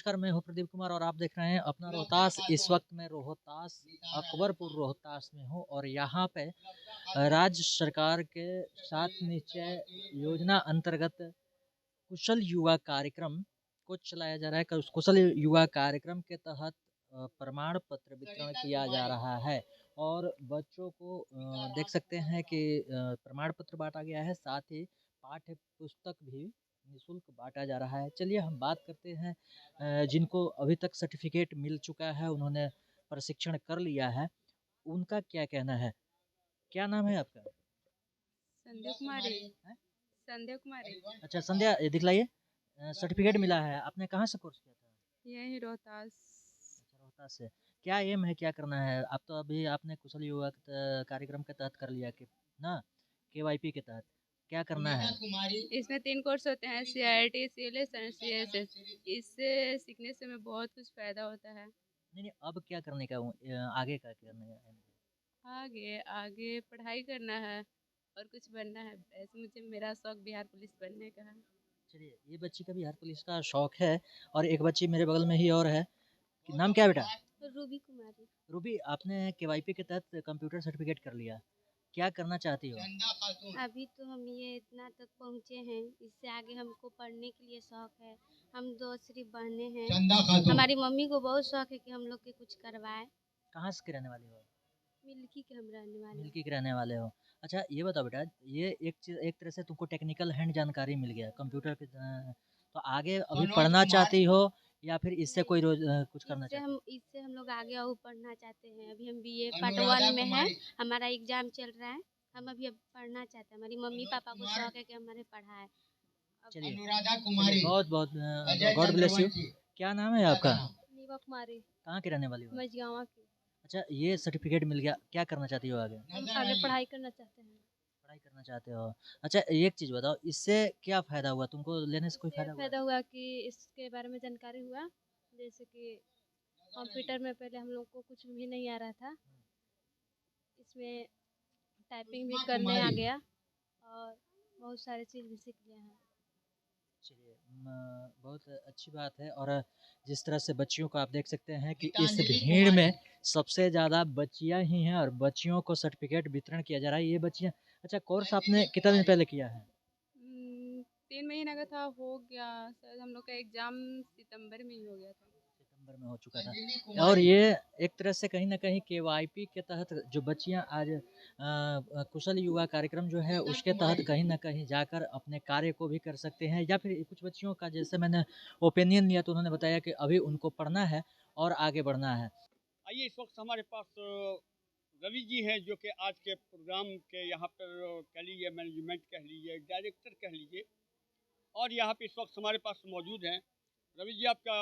नमस्कार, मैं हूँ प्रदीप कुमार और आप देख रहे हैं अपना रोहतास। इस वक्त मैं रोहतास अकबरपुर रोहतास में हूँ और यहाँ पे राज्य सरकार के साथ निश्चय योजना अंतर्गत कुशल युवा कार्यक्रम को चलाया जा रहा है। कुशल युवा कार्यक्रम के तहत प्रमाण पत्र वितरण किया जा रहा है और बच्चों को देख सकते हैं कि प्रमाण पत्र बांटा गया है, साथ ही पाठ्य पुस्तक भी निःशुल्क बांटा जा रहा है। चलिए हम बात करते हैं जिनको अभी तक सर्टिफिकेट मिल चुका है, उन्होंने प्रशिक्षण कर लिया है, उनका क्या कहना है। क्या नाम है आपका? संध्या कुमारी। है? संध्या कुमारी। अच्छा संध्या, ये दिखलाइए। सर्टिफिकेट मिला है, आपने कहाँ से कोर्स किया था? यही रोहतास। अच्छा रोहतास से। क्या एम है, क्या करना है? आप तो अभी आपने कुशल युवा कार्यक्रम के तहत कर लिया कि ना, केवाईपी के तहत क्या करना है? इसमें 3 कोर्स होते हैं, CIT, CLS और CSS। इससे सीखने से हमें बहुत कुछ फायदा होता है। नहीं नहीं, अब क्या करने का आगे का करने का है? आगे आगे पढ़ाई करना है और कुछ बनना है। ऐसे मुझे मेरा शौक बिहार पुलिस बनने का है। चलिए, ये बच्ची का बिहार पुलिस का शौक है और एक बच्ची मेरे बगल में ही और है। कि नाम क्या है बेटा? रूबी कुमारी। रूबी, आपने केवाईपी के तहत कंप्यूटर सर्टिफिकेट कर लिया, क्या करना चाहती हो? अभी तो हम ये इतना तक पहुँचे हैं, इससे आगे हमको पढ़ने के लिए शौक है। हम 2 सिर्फ बहनें हैं। हमारी मम्मी को बहुत शौक है कि हम लोग के कुछ करवाएं। कहाँ से के रहने वाली हो? मिल्की के हम रहने वाले हैं। मिल्की के रहने वाले हो। अच्छा ये बताओ बेटा, ये एक चीज़, एक तरह से तुमको टेक्निकल हैंड जानकारी मिल गया कंप्यूटर के तो आगे अभी पढ़ना चाहती हो या फिर इससे कोई रोज कुछ करना चाहती हो? इससे हम लोग आगे और पढ़ना चाहते हैं। अभी हम BA पार्ट 1 में हैं। हमारा एग्जाम चल रहा है। हम अभी अब पढ़ना चाहते हैं। हमारी मम्मी पापा को शौक है कि हमारे पढ़ाए। चलिए बहुत बहुत गॉड ब्लेस यू। क्या नाम है आपका? नीवा कुमारी। कहाँ के रहने वाली हो? मझगाँव की। अच्छा ये सर्टिफिकेट मिल गया, क्या करना चाहती हो आगे? हम आगे पढ़ाई करना चाहते हैं। पढ़ाई करना चाहते हो। अच्छा एक चीज़ बताओ, इससे क्या फ़ायदा हुआ तुमको, लेने से कोई इससे फ़ायदा हुआ? फायदा हुआ कि इसके बारे में जानकारी हुआ। जैसे कि कंप्यूटर में पहले हम लोग को कुछ भी नहीं आ रहा था। इसमें टाइपिंग भी करने आ गया और बहुत सारी चीज़ भी सीख लिया है। चलिए बहुत अच्छी बात है। और जिस तरह से बच्चियों को आप देख सकते हैं कि इस भीड़ में सबसे ज़्यादा बच्चियां ही हैं और बच्चियों को सर्टिफिकेट वितरण किया जा रहा है। ये बच्चियां, अच्छा कोर्स आपने कितना दिन पहले किया है? 3 महीना का था, हो गया। शायद हम लोग का एग्ज़ाम सितंबर में ही हो गया था। सितंबर में हो चुका था। और ये एक तरह से कहीं ना कहीं केवाईपी के तहत जो बच्चियां आज कुशल युवा कार्यक्रम जो है उसके तहत कहीं ना कहीं जाकर अपने कार्य को भी कर सकते हैं। या फिर कुछ बच्चियों का जैसे मैंने ओपिनियन लिया तो उन्होंने बताया कि अभी उनको पढ़ना है और आगे बढ़ना है। आइए इस वक्त हमारे पास रवि जी हैं, जो कि आज के प्रोग्राम के यहाँ पर कह लीजिए मैनेजमेंट कह लीजिए, डायरेक्टर कह लीजिए, और यहाँ पे इस वक्त हमारे पास मौजूद हैं। रवि जी, आपका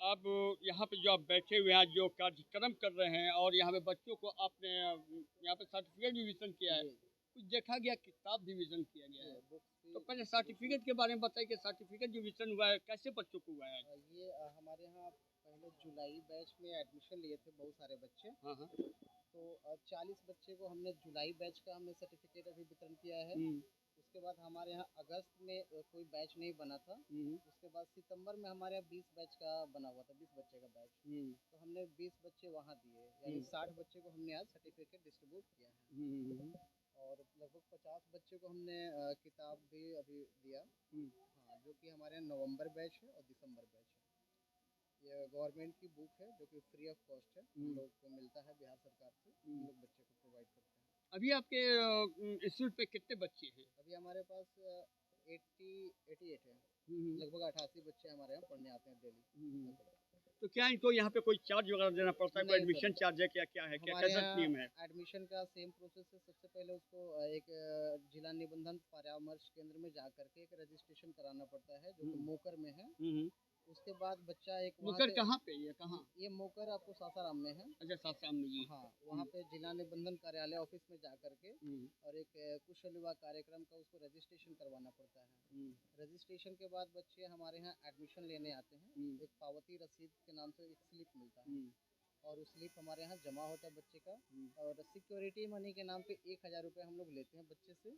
आप यहाँ पे जो आप बैठे हुए हैं, जो कार्यक्रम कर रहे हैं, और यहाँ पे बच्चों को आपने यहाँ पे सर्टिफिकेट भी वितरण किया है, कुछ देखा गया, किताब भी वितरण किया गया है, तो पहले सर्टिफिकेट के बारे में बताइए कि सर्टिफिकेट जो वितरण हुआ है कैसे बच्चों को हुआ है? ये हमारे यहाँ पहले जुलाई बैच में एडमिशन लिए थे बहुत सारे बच्चे। हाँ हाँ। तो 40 बच्चे को हमने जुलाई बैच का हमने सर्टिफिकेट अभी वितरण किया है। उसके बाद हमारे यहाँ अगस्त में कोई बैच नहीं बना था। उसके बाद सितंबर में हमारे यहाँ 20 बैच का बना हुआ था, 20 बच्चे का बैच। तो हमने 20 बच्चे वहाँ दिए, यानी 60 बच्चे को हमने आज सर्टिफिकेट डिस्ट्रीब्यूट किया है। और लगभग 50 बच्चे को हमने किताब भी अभी दिया। हाँ, जो कि हमारे यहाँ नवंबर बैच है और दिसंबर बैच है। ये गवर्नमेंट की बुक है जो कि फ्री ऑफ कॉस्ट है, हम लोग को मिलता है बिहार सरकार से, हम लोग बच्चे को प्रोवाइड करते हैं। अभी आपके इंस्टीट्यूट पे कितने बच्चे हैं? अभी हमारे पास 88 है, लगभग 88 बच्चे हमारे यहाँ पढ़ने आते हैं डेली। तो क्या इनको यहाँ पे कोई चार्ज वगैरह देना पड़ता है? कोई एडमिशन चार्ज है, क्या क्या है, क्या कैसा नियम है? एडमिशन का सेम प्रोसेस है। सबसे पहले उसको एक जिला निबंधन परामर्श केंद्र में जा करके एक रजिस्ट्रेशन कराना पड़ता है, जो कि मोकर में है। उसके बाद बच्चा एक मोकर कहाँ पे है? कहाँ? ये मोकर आपको सासाराम में है। अच्छा, सासाराम में जी। हाँ, वहाँ पे जिला निबंधन कार्यालय ऑफिस में जा करके और एक कुशल युवा कार्यक्रम का उसको रजिस्ट्रेशन करवाना पड़ता है। रजिस्ट्रेशन के बाद बच्चे हमारे यहाँ एडमिशन लेने आते हैं। एक पावती रसीद के नाम से एक स्लिप मिलता है। और स्लिप हमारे यहाँ जमा होता है बच्चे का, और सिक्योरिटी मनी के नाम पे 1000 रुपये हम लोग लेते हैं बच्चे से,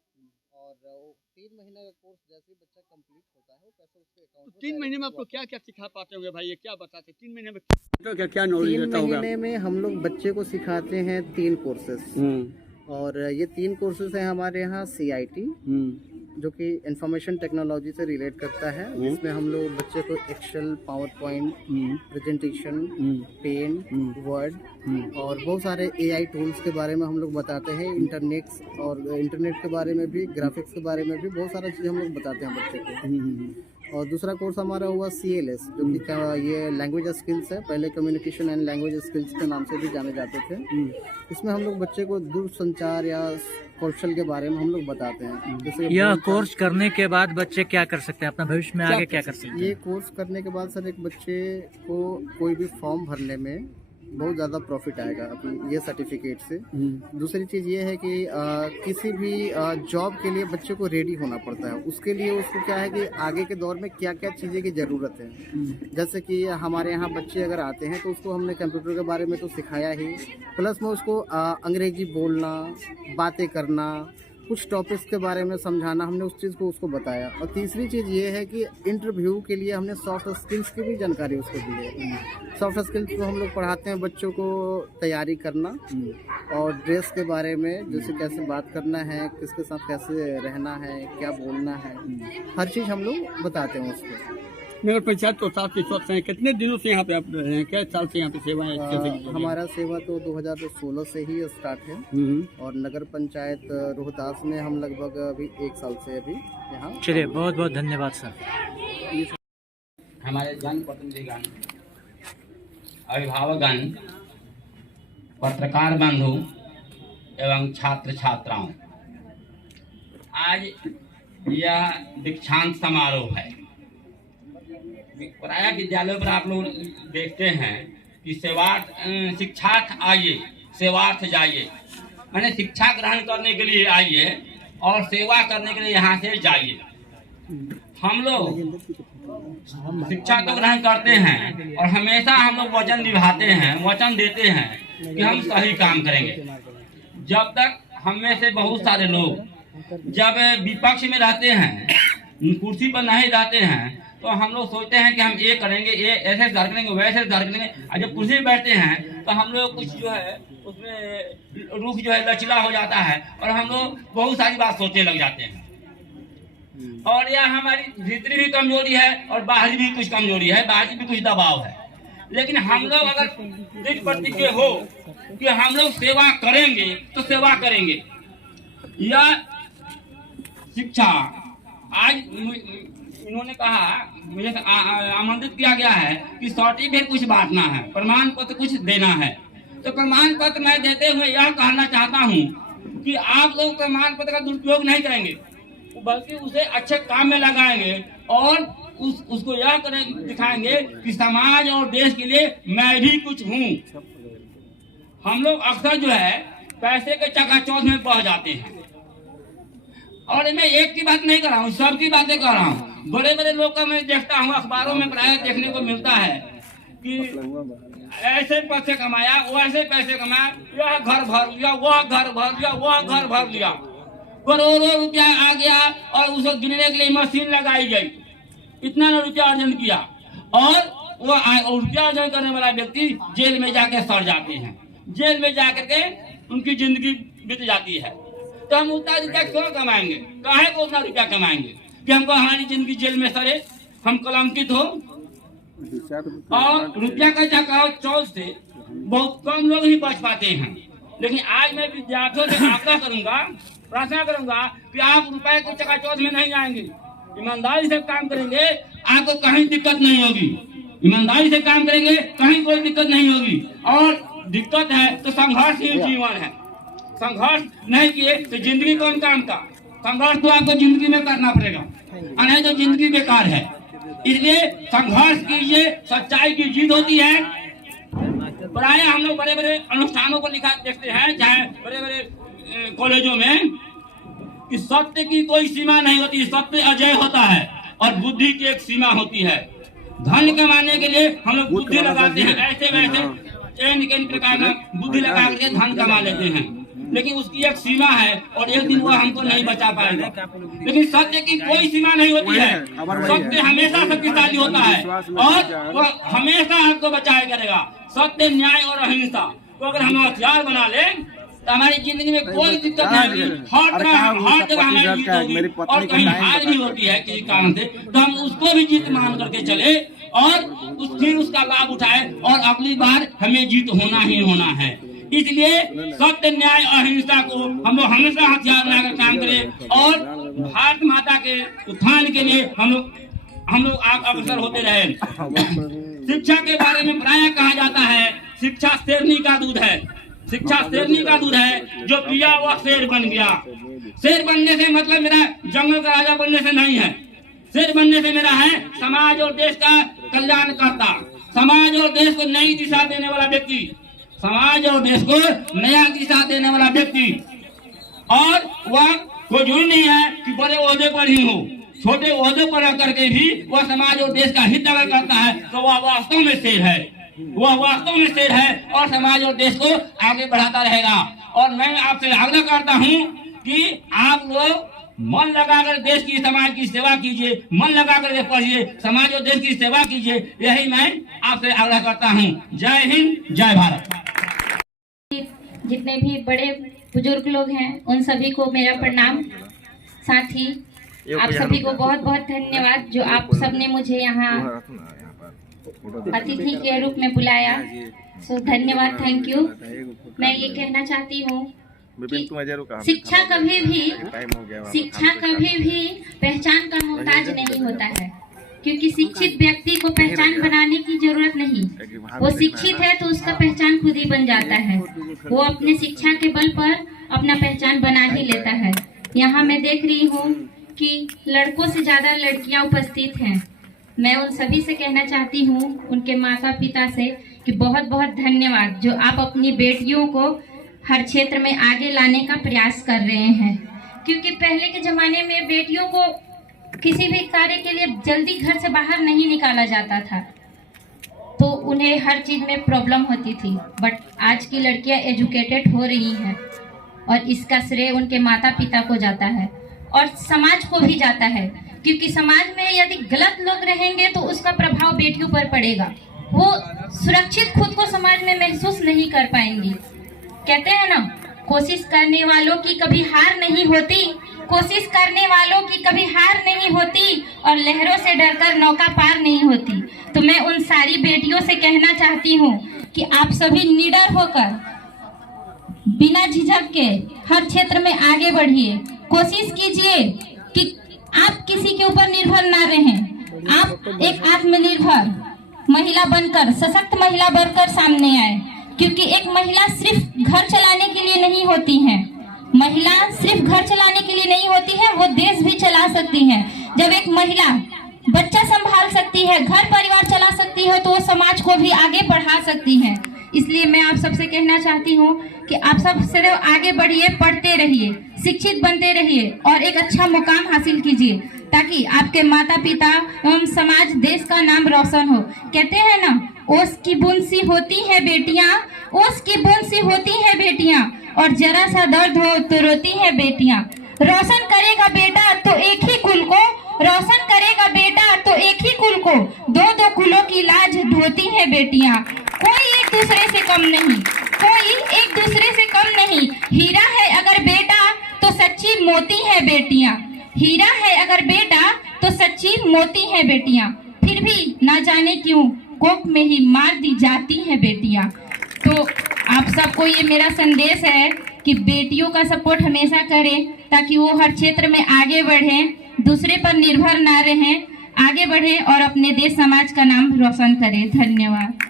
और वो 3 महीने का कोर्स जैसे ही बच्चा कंप्लीट होता है वो पैसा उसके अकाउंट में 3 महीने में आपको क्या क्या सिखा पाते होंगे भाई, ये क्या बताते 3 महीने में क्या नॉलेज 3 रहता होगा? महीने में हम लोग बच्चे को सिखाते हैं 3 कोर्सेस, और ये 3 कोर्सेज हैं हमारे यहाँ CIT, जो कि इंफॉर्मेशन टेक्नोलॉजी से रिलेट करता है, जिसमें हम लोग बच्चे को Excel, PowerPoint, presentation, pen, Word और बहुत सारे AI टूल्स के बारे में हम लोग बताते हैं, इंटरनेट के बारे में भी, ग्राफिक्स के बारे में भी बहुत सारा चीज़ हम लोग बताते हैं बच्चे को। और दूसरा कोर्स हमारा हुआ CLS, जो कि ये लैंग्वेज स्किल्स है, पहले कम्युनिकेशन एंड लैंग्वेज स्किल्स के नाम से भी जाने जाते थे। इसमें हम लोग बच्चे को दूरसंचार या कौशल के बारे में हम लोग बताते हैं। जैसे यह कोर्स करने के बाद बच्चे क्या कर सकते हैं, अपना भविष्य में आगे क्या कर सकते हैं? ये कोर्स करने के बाद सर एक बच्चे को कोई भी फॉर्म भरने में बहुत ज़्यादा प्रॉफिट आएगा अभी ये सर्टिफिकेट से। दूसरी चीज़ ये है कि किसी भी जॉब के लिए बच्चे को रेडी होना पड़ता है, उसके लिए उसको क्या है कि आगे के दौर में क्या क्या चीज़ें की ज़रूरत है। जैसे कि हमारे यहाँ बच्चे अगर आते हैं तो उसको हमने कंप्यूटर के बारे में तो सिखाया ही, प्लस में उसको अंग्रेजी बोलना, बातें करना, कुछ टॉपिक्स के बारे में समझाना, हमने उस चीज़ को उसको बताया। और तीसरी चीज़ ये है कि इंटरव्यू के लिए हमने सॉफ्ट स्किल्स की भी जानकारी उसको दी है। सॉफ्ट स्किल्स को हम लोग पढ़ाते हैं बच्चों को तैयारी करना, और ड्रेस के बारे में, जैसे कैसे बात करना है, किसके साथ कैसे रहना है, क्या बोलना है, हर चीज़ हम लोग बताते हैं उसको। नगर पंचायत तो साथ के स्वच्छ हैं, कितने दिनों से यहाँ पे आप रहे हैं, क्या साल से यहाँ पे सेवाएं कैसे की? हमारा सेवा तो 2016 से ही स्टार्ट है, और नगर पंचायत रोहतास में हम लगभग अभी 1 साल से अभी यहाँ। चलिए, बहुत बहुत धन्यवाद सर। हमारे जनप्रतिनिधिगण, अभिभावकगण, पत्रकार बंधु एवं छात्र छात्राओं, आज यह दीक्षांत समारोह है। प्राय विद्यालयों पर आप लोग देखते हैं कि शिक्षार्थ आइए सेवार्थ जाइए, मैंने शिक्षा ग्रहण करने के लिए आइए और सेवा करने के लिए यहाँ से जाइए। हम लोग शिक्षा तो ग्रहण करते हैं और हमेशा हम लोग वचन निभाते हैं, वचन देते हैं कि हम सही काम करेंगे। जब तक हम में से बहुत सारे लोग जब विपक्ष में रहते हैं, कुर्सी पर नहीं रहते हैं, तो हम लोग सोचते हैं कि हम ये करेंगे, ये ऐसे सुधार करेंगे, वैसे सुधार करेंगे, और जब कुर्सी पे बैठते हैं तो हम लोग कुछ जो है उसमें रुख जो है लचीला हो जाता है और हम लोग बहुत सारी बात सोचने लग जाते हैं। और यह हमारी भीतरी भी कमजोरी है और बाहरी भी कुछ कमजोरी है, बाहरी भी कुछ दबाव है। लेकिन हम लोग अगर दृढ़ प्रतिज्ञ हो कि हम लोग सेवा करेंगे तो सेवा करेंगे। यह शिक्षा आज इन्होंने कहा, मुझे आमंत्रित किया गया है कि सर्टिफिकेट कुछ बांटना है, प्रमाण पत्र कुछ देना है। तो प्रमाण पत्र मैं देते हुए यह कहना चाहता हूँ कि आप लोग प्रमाण पत्र का दुरुपयोग नहीं करेंगे, बल्कि उसे अच्छे काम में लगाएंगे और उसको यह दिखाएंगे कि समाज और देश के लिए मैं भी कुछ हूँ। हम लोग अक्सर जो है पैसे के चकाचौंध में बह जाते हैं, और मैं एक की बात नहीं कर रहा हूँ, सबकी बातें कर रहा हूँ। बड़े बड़े लोग का मैं देखता हूँ, अखबारों में प्राय देखने को मिलता है कि ऐसे पैसे कमाया, वैसे पैसे कमाया, यह घर भर लिया, वह घर भर लिया, वह घर भर लिया, करोड़ों रुपया आ गया और उसको गिनने के लिए मशीन लगाई गई, इतना रुपया अर्जन किया, और वो रुपया अर्जन करने वाला व्यक्ति जेल में जाके सड़ जाते हैं, जेल में जाकर के उनकी जिंदगी बीत जाती है। तो हम उतना रुपया क्यों कमाएंगे, काहे को उतना रुपया कमाएंगे कि हमको हमारी जिंदगी जेल में सड़े, हम कलंकित हो। और रुपया का चकाचौंध से बहुत कम लोग ही बच पाते हैं। लेकिन आज मैं विद्यार्थियों से आग्रह करूंगा, प्रार्थना करूंगा कि आप रुपए के चकाचौंध में नहीं आएंगे, ईमानदारी से काम करेंगे, आपको कहीं दिक्कत नहीं होगी। ईमानदारी से काम करेंगे, कहीं कोई दिक्कत नहीं होगी। और दिक्कत है तो संघर्षशील जीवन है, संघर्ष नहीं किए तो जिंदगी कौन काम का। संघर्ष तो आपको जिंदगी में करना पड़ेगा, नहीं तो जिंदगी बेकार है। इसलिए संघर्ष कीजिए, सच्चाई की जीत होती है। प्राय हम लोग बड़े बड़े अनुष्ठानों को लिखा देखते हैं, चाहे बड़े बड़े कॉलेजों में, कि सत्य की कोई सीमा नहीं होती, सत्य अजय होता है और बुद्धि की एक सीमा होती है। धन कमाने के लिए हम लोग बुद्धि लगाते हैं, ऐसे वैसे कई प्रकार का बुद्धि लगा करके धन कमा लेते हैं, लेकिन उसकी एक सीमा है और एक दिन वो हमको नहीं बचा पाएगा। लेकिन सत्य की कोई सीमा नहीं होती है, सत्य हमेशा शक्तिशाली होता है और वो हमेशा आपको बचाया करेगा। सत्य, न्याय और अहिंसा को अगर हम हथियार बना लें तो हमारी जिंदगी में कोई दिक्कत नहीं होगी, हर जगह हमारी जीत होगी। और कहीं हार भी होती है किसी कारण से तो हम उसको भी जीत मान करके चले और फिर उसका लाभ उठाए और अगली बार हमें जीत होना ही होना है। इसलिए सत्य, न्याय, अहिंसा को हम लोग हमेशा हथियार बनाकर काम करें और भारत माता के उत्थान के लिए हम लोग अग्रसर होते रहे। शिक्षा के बारे में प्रायः कहा जाता है शिक्षा शेरनी का दूध है, शिक्षा शेरनी का दूध है, जो पिया वह शेर बन गया। शेर बनने से मतलब मेरा जंगल का राजा बनने से नहीं है, शेर बनने से मेरा है समाज और देश का कल्याण करता, समाज और देश को नई दिशा देने वाला व्यक्ति, समाज और देश को नया दिशा देने वाला व्यक्ति। और वह कोई जरूरी नहीं है कि बड़े ओहदे पर ही हो, छोटे ओहदे पर रह करके भी वह समाज और देश का हित अगर करता है तो वह वास्तव में शेर है, वह वास्तव में शेर है और समाज और देश को आगे बढ़ाता रहेगा। और मैं आपसे आग्रह करता हूं कि आप लोग मन लगाकर देश की, समाज की सेवा कीजिए, मन लगाकर पढ़िए, समाज और देश की सेवा कीजिए, यही मैं आपसे आग्रह करता हूं। जय हिंद, जय भारत। जितने भी बड़े बुजुर्ग लोग हैं उन सभी को मेरा प्रणाम। साथ ही आप सभी को बहुत बहुत धन्यवाद जो आप सबने मुझे यहाँ अतिथि के रूप में बुलाया। सो धन्यवाद, थैंक यू। मैं ये कहना चाहती हूँ कि शिक्षा कभी भी पहचान का मोहताज नहीं होता है, क्योंकि शिक्षित व्यक्ति को पहचान बनाने की जरूरत नहीं, वो शिक्षित है तो उसका पहचान खुद ही बन जाता है, वो अपने शिक्षा के बल पर अपना पहचान बना ही लेता है। यहाँ मैं देख रही हूँ कि लड़कों से ज्यादा लड़कियाँ उपस्थित हैं। मैं उन सभी से कहना चाहती हूँ, उनके माता पिता से, कि बहुत बहुत धन्यवाद जो आप अपनी बेटियों को हर क्षेत्र में आगे लाने का प्रयास कर रहे हैं। क्योंकि पहले के ज़माने में बेटियों को किसी भी कार्य के लिए जल्दी घर से बाहर नहीं निकाला जाता था, तो उन्हें हर चीज़ में प्रॉब्लम होती थी। बट आज की लड़कियां एजुकेटेड हो रही हैं और इसका श्रेय उनके माता पिता को जाता है और समाज को भी जाता है, क्योंकि समाज में यदि गलत लोग रहेंगे तो उसका प्रभाव बेटियों पर पड़ेगा, वो सुरक्षित खुद को समाज में महसूस नहीं कर पाएंगी। कहते हैं ना, कोशिश करने वालों की कभी हार नहीं होती, कोशिश करने वालों की कभी हार नहीं होती और लहरों से डरकर नौका पार नहीं होती। तो मैं उन सारी बेटियों से कहना चाहती हूँ कि आप सभी निडर होकर बिना झिझक के हर क्षेत्र में आगे बढ़िए। कोशिश कीजिए कि आप किसी के ऊपर निर्भर ना रहें, आप एक आत्मनिर्भर महिला बनकर, सशक्त महिला बनकर सामने आए। क्योंकि एक महिला सिर्फ घर चलाने के लिए नहीं होती है, महिला सिर्फ घर चलाने के लिए नहीं होती है, वो देश भी चला सकती है। जब एक महिला बच्चा संभाल सकती है, घर परिवार चला सकती है, तो वो समाज को भी आगे बढ़ा सकती है। इसलिए मैं आप सबसे कहना चाहती हूँ कि आप सब सिर्फ आगे बढ़िए, पढ़ते रहिए, शिक्षित बनते रहिए और एक अच्छा मुकाम हासिल कीजिए, ताकि आपके माता पिता एवं समाज, देश का नाम रोशन हो। कहते हैं ना, ओस की बूंद सी होती है बेटियां, ओस की बूंद सी होती है बेटियां, और जरा सा दर्द हो तो रोती है बेटियां। रोशन करेगा बेटा तो एक ही कुल को, रोशन करेगा बेटा तो एक ही कुल को, दो दो कुलों की लाज धोती है बेटियां। कोई एक दूसरे से कम नहीं, कोई एक दूसरे से कम नहीं। हीरा है अगर बेटा तो सच्ची मोती है बेटियां, हीरा है अगर बेटा तो सच्ची मोती है बेटियां। फिर भी ना जाने क्यों कोख में ही मार दी जाती है बेटियां। तो आप सबको ये मेरा संदेश है कि बेटियों का सपोर्ट हमेशा करें, ताकि वो हर क्षेत्र में आगे बढ़ें, दूसरे पर निर्भर ना रहें, आगे बढ़ें और अपने देश समाज का नाम रोशन करें। धन्यवाद।